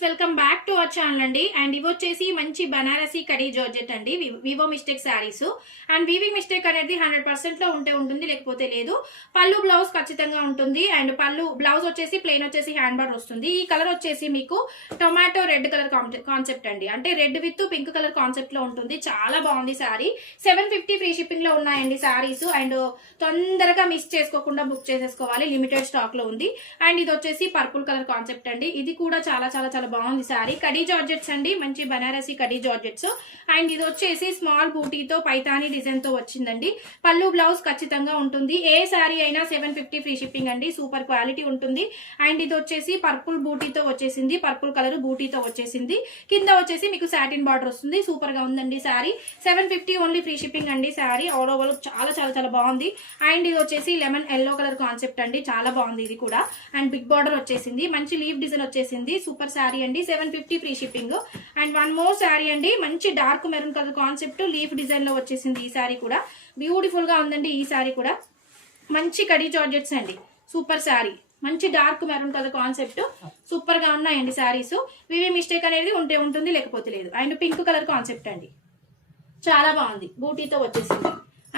Friends, welcome back to our channel అండి. And ఇవి వచ్చేసి మంచి బనారసి కడీ జార్జెట్ అండి, Vivo mistake saris. And weaving mistake అనేది 100% లో ఉంటుంది, లేకపోతే లేదు. పళ్ళు బ్లౌజ్ ఖచ్చితంగా ఉంటుంది. అండ్ పళ్ళు బ్లౌజ్ వచ్చేసి ప్లెయిన్ వచ్చేసి హ్యాండ్ బార్ వస్తుంది. ఈ కలర్ వచ్చేసి మీకు టొమాటో రెడ్ కలర్ కాన్సెప్ట్ అండి, అంటే red with pink colour concept లో ఉంటుంది. చాలా బాగుంది శారీ. 750 ఫ్రీ షిప్పింగ్ లో ఉన్నాయండి శారీస్. అండ్ తొందరగా మిస్ చేసుకోకుండా బుక్ చేసేసుకోవాలి, లిమిటెడ్ స్టాక్ లో ఉంది. అండ్ ఇది వచ్చేసి పర్పుల్ కలర్ కాన్సెప్ట్ అండి. ఇది కూడా చాలా చాలా చాలా బాగుంది శారీ. కడీ జార్జెట్స్ అండి, మంచి బనారసి కడీ జార్జెట్స్. అండ్ ఇది వచ్చేసి స్మాల్ బూటీతో పైతానీ డిజైన్ తో వచ్చిందండి. పళ్ళు బ్లౌజ్ ఖచ్చితంగా ఉంటుంది. ఏ శారీ అయినా 750 ఫ్రీ షిప్పింగ్ అండి, సూపర్ క్వాలిటీ ఉంటుంది. అండ్ ఇది వచ్చేసి పర్పుల్ బూటీతో వచ్చేసింది, పర్పుల్ కలర్ బూటీతో వచ్చేసింది. కింద వచ్చేసి మీకు సాటిన్ బార్డర్ వస్తుంది. సూపర్ గా ఉందండి శారీ. 750 ఓన్లీ ఫ్రీ షిప్పింగ్ అండి శారీ. ఆల్ ఓవర్ చాలా చాలా చాలా బాగుంది. అండ్ ఇది వచ్చేసి లెమన్ ఎల్లో కలర్ కాన్సెప్ట్ అండి, చాలా బాగుంది ఇది కూడా. అండ్ బిగ్ బార్డర్ వచ్చేసింది, మంచి లీవ్ డిజైన్ వచ్చేసింది. సూపర్ శారీ అండి, 750 free shipping. And one more sari అండి, మంచి dark maroon colour concept leaf design లో వచ్చేసింది. ఈ శారీ కూడా బ్యూటిఫుల్ గా ఉందండి. ఈ శారీ కూడా మంచి కడీ జార్జెట్స్ అండి, సూపర్ శారీ. మంచి dark maroon colour concept, super గా ఉన్నాయండి శారీస్. వివి మిస్టేక్ అనేది ఉంటుంది, లేకపోతే లేదు. అండ్ పింక్ కలర్ కాన్సెప్ట్ అండి, చాలా బాగుంది, బూటీతో వచ్చేసింది.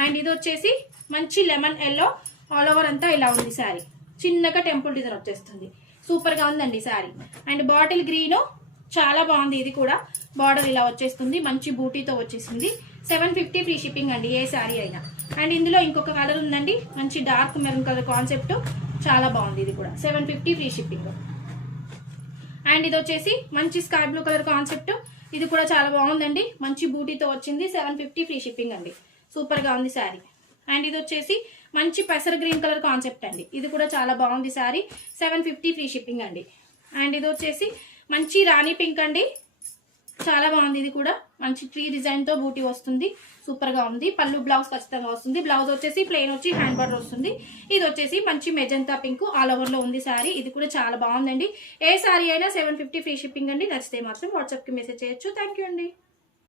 అండ్ ఇది వచ్చేసి మంచి లెమన్ ఎల్లో, ఆల్ ఓవర్ అంతా ఇలా ఉంది శారీ. చిన్నగా టెంపుల్ డిజైన్ వచ్చేస్తుంది, సూపర్ గా ఉందండి శారీ. అండ్ బాటిల్ గ్రీన్, చాలా బాగుంది. ఇది కూడా బార్డర్ ఇలా వచ్చేస్తుంది, మంచి బూటీతో వచ్చేసింది. 750 ఫ్రీ షిప్పింగ్ అండి, ఏ శారీ అయినా. అండ్ ఇందులో ఇంకొక కలర్ ఉందండి, మంచి డార్క్ మెరూన్ కలర్ కాన్సెప్ట్, చాలా బాగుంది. ఇది కూడా 750 ఫ్రీ షిప్పింగ్. అండ్ ఇది వచ్చేసి మంచి స్కై బ్లూ కలర్ కాన్సెప్ట్, ఇది కూడా చాలా బాగుందండి, మంచి బూటీతో వచ్చింది. 750 ఫ్రీ షిప్పింగ్ అండి, సూపర్ గా ఉంది శారీ. అండ్ ఇది వచ్చేసి మంచి పెసర్ గ్రీన్ కలర్ కాన్సెప్ట్ అండి, ఇది కూడా చాలా బాగుంది శారీ. 750 ఫ్రీ షిప్పింగ్ అండి. అండ్ ఇది వచ్చేసి మంచి రాణి పింక్ అండి, చాలా బాగుంది. ఇది కూడా మంచి ట్రీ డిజైన్ తో బూటీ వస్తుంది, సూపర్ గా ఉంది. పళ్ళు బ్లౌజ్ ఖచ్చితంగా వస్తుంది. బ్లౌజ్ వచ్చేసి ప్లెయిన్ వచ్చి హ్యాండ్ బార్డర్ వస్తుంది. ఇది వచ్చేసి మంచి మెజంతా పింక్ ఆల్ ఓవర్ లో ఉంది శారీ. ఇది కూడా చాలా బాగుందండి. ఏ శారీ అయినా 750 ఫ్రీ షిప్పింగ్ అండి. నచ్చితే మాత్రం వాట్సాప్ కి మెసేజ్ చేయొచ్చు. థ్యాంక్ యూ అండి.